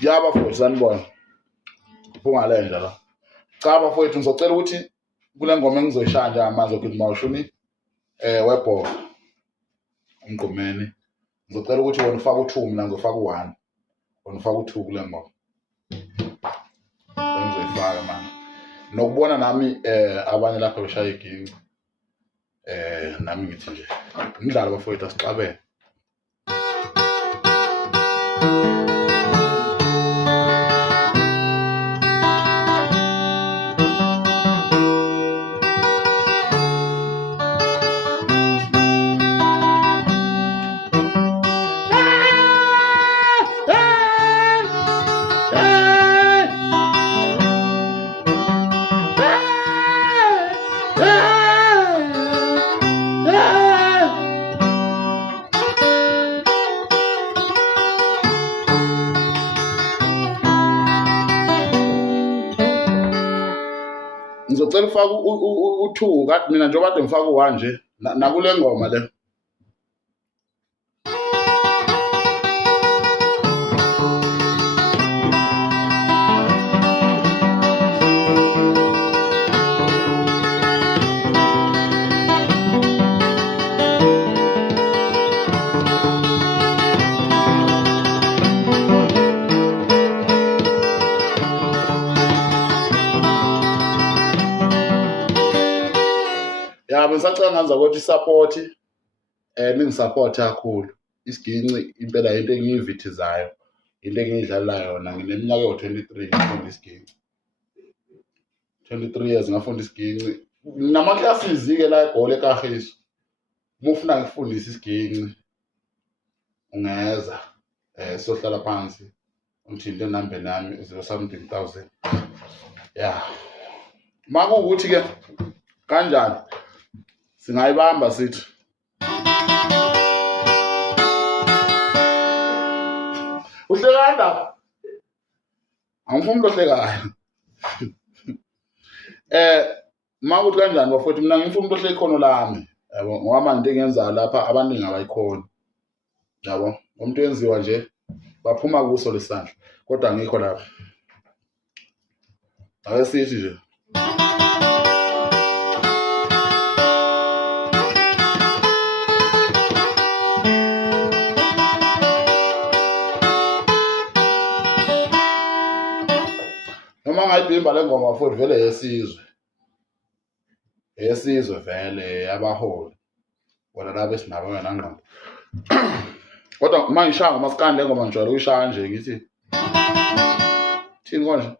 Yaba mfowethu sanibona. Bungalenja la. Cha bafowethu ngizocela ukuthi kule ngoma engizoyishaya nje manje ukuthi mawushuni webhola uMgqumeni. Ngizocela ukuthi wena ufake u2 mina ngizofaka u1. Wena ufake u2 kule ngoma. Engizoyifaka manje. Nokubona nami abanye lapha beshaya iginci. Nami ngithi nje umdlalo bafowethu asixabene. Ngizocela ufake u2 kanti mina njengoba kade ngifaka u1 nje nakule ngoma le. Yabo ngisacela nganza ukuthi isupport ningisupport kakhulu. Isiginci impela into engiyivithizayo, into engiyidlalayo yona ngineminyaka ewu23 ngifunda isiginci. 23 years ngafunda isiginci. Nama classes ke la egoli eKagiso. Uma ufuna ngifundise isiginci ungeza sohlala phansi unthinte number nami 017,000. Yeah. Makuwukuthi ke kanjani singayibamba sithi uhlekanda angifuni umuntu ohlekayo. Makuthi kanjani bafowethu mina ngifuna umuntu ohleka ikhono lami yabo ngoba manje into engenza lapha abaningi abayikhona yabo umuntu wenziwa nje baphuma kuso lesandla kodwa ngikho lapha ake sithi nje noma ngayibhimba le ngoma futhi vele yesizwe vele abaholi wona la besinabo wena ngqondo. Kodwa uma ngishaya ngomaskandi le ngoma njalo uyishaya nje ngithi thini konje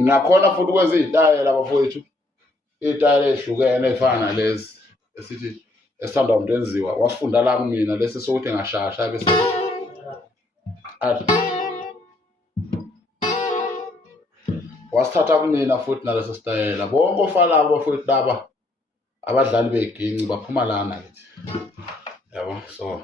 ngiyakhona futhi ukwenza izitayela bafowethu, izitayela ezihlukene ezifana nalezi esithi esithandwa umuntu enziwa wasifunda la kumina lesi sokuthi ngashasha bese athi wasithatha kumina futhi naleso sitayela. Bonke ofalabo bafowethu laba abadlali beginci baphuma lana kithi yabo. So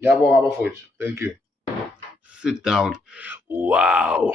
yabonga bafowethu, thank you. Sit down. Wow.